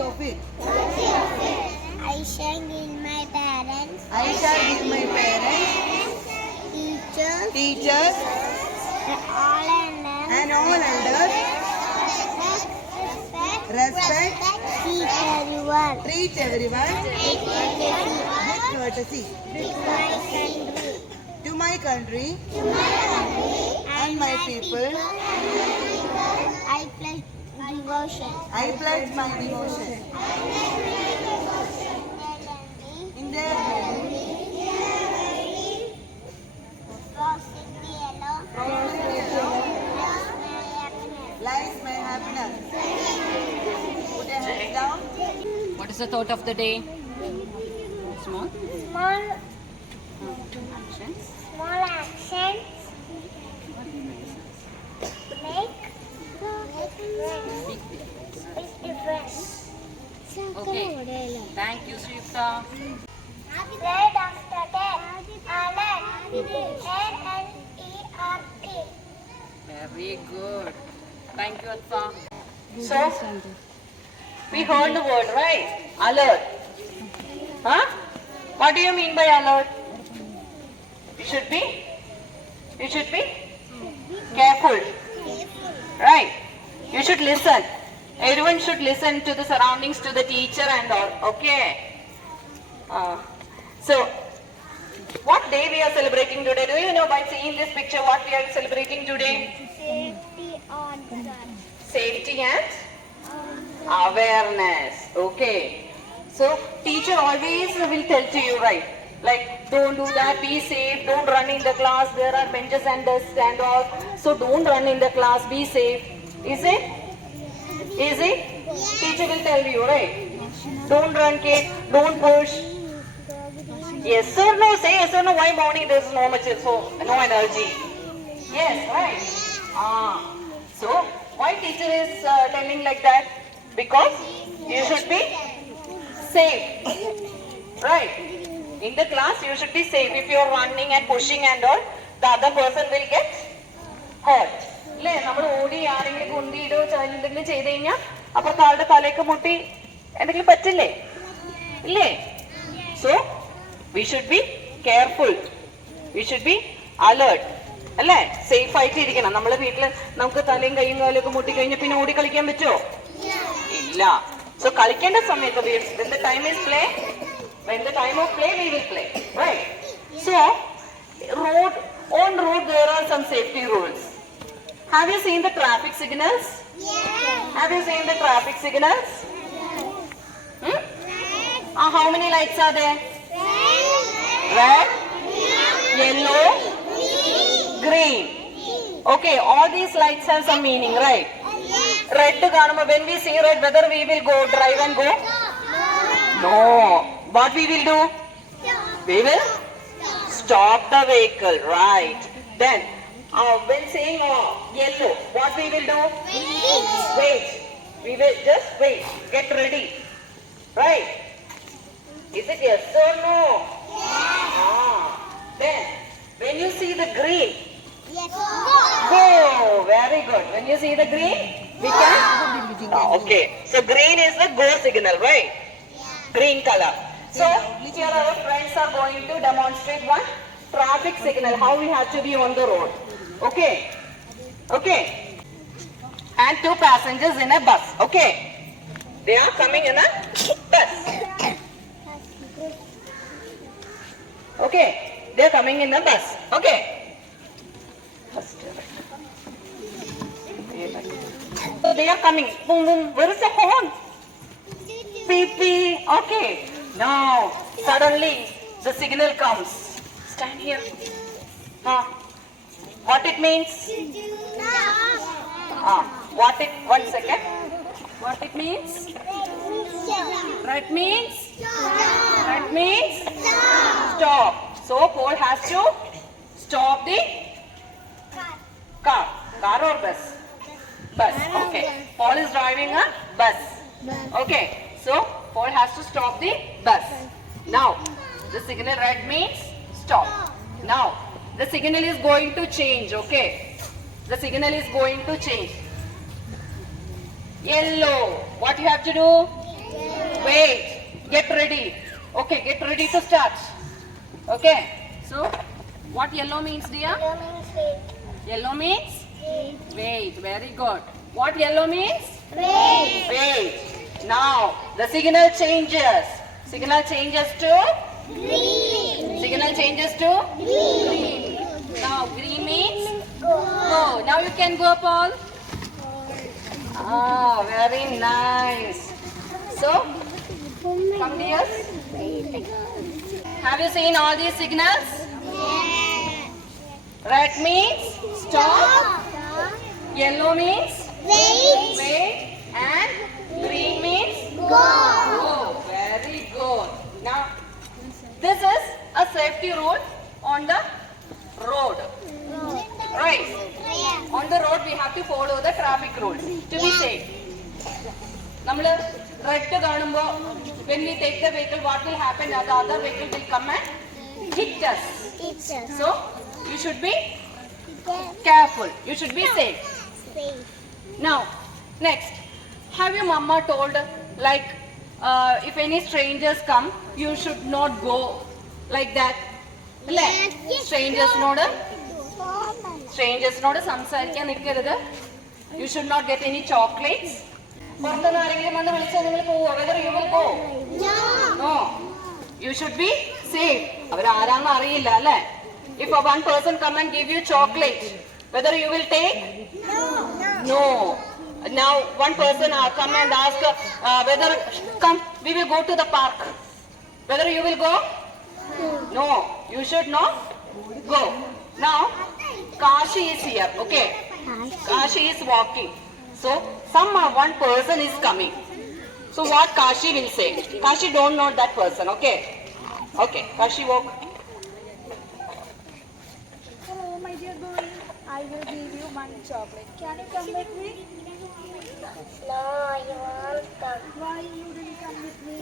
of it. I shall give my parents. I shall give my parents, Teachers. All and all elders respect, treat everyone with courtesy. To my country and my people, I pledge devotion. I pledge my devotion. In their lies my happiness. Put your hands down. What is the thought of the day? Small Small actions. actions make big difference. Okay. Thank you, Srifta. Word of the day. Alert. ALERT. Very good. Thank you, Atfa. So, we heard the word, right? Alert. Huh? What do you mean by alert? You should be careful. Right? You should listen. Everyone should listen to the surroundings, to the teacher and all. Okay? So, what day we are celebrating today? Do you know by seeing this picture what we are celebrating today? Safety on gun. Safety and awareness. Okay. So teacher always will tell to you, right? Like, don't do that, be safe, don't run in the class, there are benches and desks and all. So don't run in the class, be safe. Is it? Is it? Teacher will tell you, right? Don't run, kid, don't push. Yes or no? Say yes or no. Why morning there is no much, so no energy? Yes, right? So why teacher is telling like that? Because you should be safe, right? In the class you should be safe. If you are running and pushing and all, the other person will get hurt. അല്ലേ, നമ്മൾ ഓടി ആരെങ്കിലും കുന്തിയിടോ എന്തെങ്കിലും ചെയ്ത് കഴിഞ്ഞാൽ അപ്പുറത്തെ ആളുടെ തലയൊക്കെ മുട്ടി എന്തെങ്കിലും പറ്റില്ലേ? ഇല്ലേ? So we should be careful. We should be alert. അല്ലേ, സേഫ് ആയിട്ട് ഇരിക്കണം. നമ്മളെ വീട്ടിൽ നമുക്ക് തലയും കൈയും കാലും ഒക്കെ മുട്ടി കഴിഞ്ഞാൽ പിന്നെ ഓടി കളിക്കാൻ പറ്റുമോ? ഇല്ല. So കളിക്കേണ്ട സമയത്ത് when the time is play, when the time of play we will play, right? So on road there are some safety rules. Have you seen the traffic signals? Have you seen the traffic signals? How many lights are there? Red, yellow, green. Okay, all these lights have some meaning, right? Red കാണുമ്പോൾ when we see red, whether we will go drive and go? No. What we will do? We will stop the vehicle, right? Then when saying yellow, what we will do? Wait. We will just wait. Get ready, right? Is it yes or no? Then when you see the green, go. Very good. When you see the green, we can. Okay. So green is the go signal, right? Green color. So here our friends are going to demonstrate one traffic signal, how we have to be on the road. Okay. Okay. And 2 passengers in a bus. Okay. They are coming in a bus. Okay. They are coming in a bus. Okay. So they are coming. Boom, boom. Where is the horn? Beep, beep. Okay. Now, suddenly, the signal comes. Stand here. What it means? One second. What it means? Red means? Red means? Stop. So, Paul has to stop the car. Car or bus? Bus. Okay. Paul is driving a bus. Okay. So, Paul has to stop the bus. Now, the signal red means stop. Now, the signal is going to change. Okay. The signal is going to change. Yellow. What you have to do? wait. Get ready. Okay, get ready to start. Okay. So, what yellow means, dear? Yellow means wait. Yellow means Wait. wait. Very good. What yellow means? Wait. Wait. Now, the signal changes. Signal changes to? Green. Signal changes to? Green. Now, green means? Go. Go. Now you can go, Paul. Ah, very nice. So, come dear. Have you seen all these signals? Red means stop. Yellow means Wait. wait. And green means Go. go. Very good. Now, this is a safety rule on the road. Right. On the road, we have to follow the traffic rules to be safe. നമ്മള് red കാണുമ്പോ when we take the vehicle, what will happen? The other vehicle will come and hit us. Teacher. So you should be careful. You should be safe. Safe. Now, next, have your mama told like if any strangers come, you should not go like that? അല്ലേ? സ്ട്രേഞ്ചേഴ്സിനോട് സംസാരിക്കാൻ നിൽക്കരുത്. You should not get any chocolates. പുറത്തുനിന്ന് ആരെങ്കിലും വന്ന് വിളിച്ചാൽ നിങ്ങൾ പോവോ? Whether you will go? No. You should be safe. അവരാരാന്ന് അറിയില്ല അല്ലേ? If a one person come and give you chocolate, whether you will take? No. Now one person come and ask whether come we will go to the park. Whether you will go? No. You should not go. Now Kashi is here. Okay. Kashi is walking. So one person is coming. So what Kashi will say? Kashi don't know that person. Okay. Okay. Kashi walk. Hello, my dear boy. I will give you one chocolate. Can you come with me? No, you won't come. Why you didn't come with me?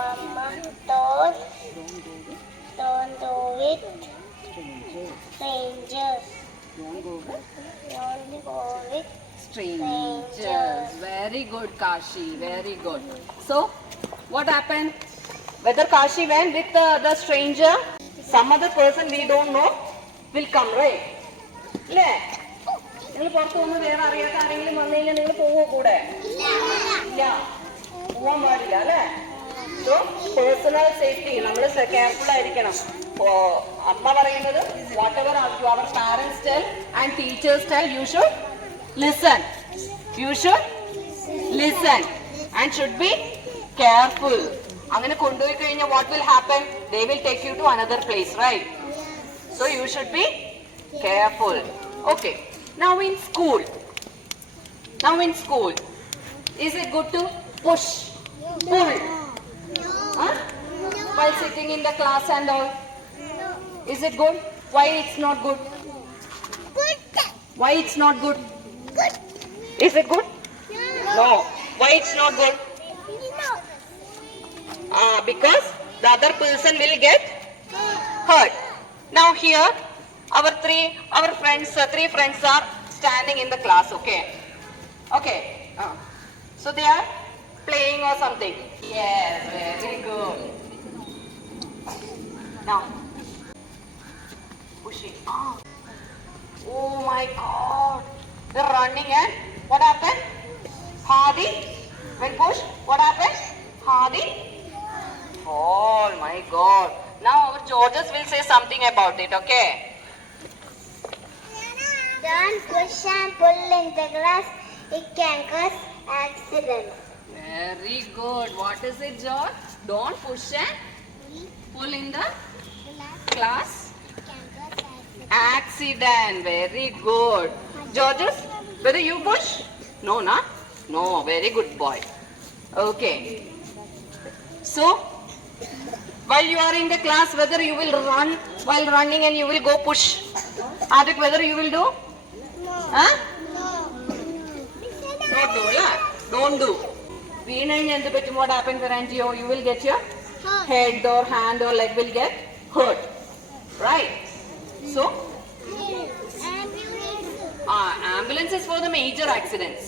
Mama told don't do it. Strangers. Don't go with Strangers. Very good, Kashi. Very good. So, what happened? Whether Kashi went with the stranger, some other person we don't know will come, right? അല്ലേ? നിങ്ങൾ പുറത്തു വന്ന് വേറെ അറിയാത്ത ആരെങ്കിലും വന്നു കഴിഞ്ഞാൽ നിങ്ങൾ പോവോ കൂടെ? ഇല്ല. പോവാൻ പാടില്ല അല്ലേ? So, personal safety നമ്മൾ കെയർഫുൾ ആയിരിക്കണം. അമ്മ പറയുന്നത് whatever our parents tell and teachers tell, you should listen. You should listen and should be careful. അങ്ങനെ കൊണ്ടുപോയി കഴിഞ്ഞാൽ what will happen? They will take you to another place, right? So you should be careful. Okay. Now in school. Is it good to push? Pull? Huh? While sitting in the class and all. Is it good? Why it's not good? Why it's not good? Is it good? No. Why it's not good? Because the other person will get hurt. Now here, three friends are standing in the class. Okay. So they are playing or something. Yes, very good. Now, pushing. Oh my God! They're running and what happened? Hadi, when push, what happened? Hadi. Oh my God! Now our Georges will say something about it. Okay. Don't push and pull in the glass. It can cause accidents. Very good. What is it, George? Don't push and pull in the class. Accident. Very good. Georges, whether you push? No, na? No. Very good boy. Okay. So, while you are in the class, whether you will run while running and you will go push. Adik, whether you will do? Huh? Not do, yeah? Don't do. What happens around you? You will get your head or hand or leg will get hurt. Right? So, ambulance is for the major accidents.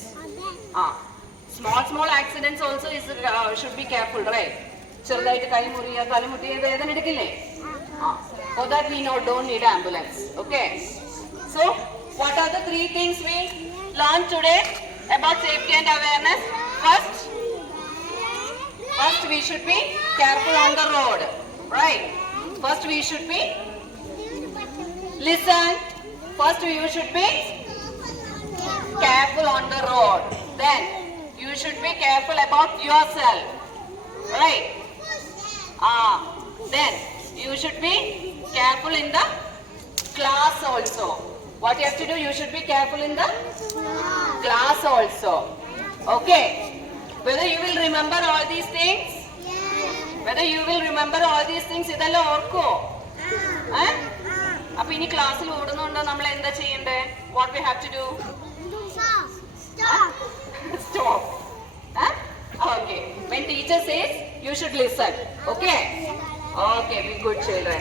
Small accidents also is should be careful, right? ചെറുതായിട്ട് കൈ മുറിയ തലമുട്ടിയ വേദന എടുക്കില്ലേ? For that we don't need ambulance. Okay. So what are the 3 things we learned today about safety and awareness? First we should be careful on the road, right? First we should be listen. First you should be careful on the road. Then you should be careful about yourself, right? Then you should be careful in the class also. What you have to do? You should be careful in the class also. Okay. Whether you will remember all these things? Whether you will remember all these things? ഇതെല്ലാം ഓർക്കോ? അപ്പൊ ഇനി ക്ലാസ്സിൽ ഓടുന്നുണ്ടോ നമ്മൾ എന്താ ചെയ്യണ്ടേ? What we have to do? Stop. Okay. When teacher says, you should listen. Okay. Okay. Be good children.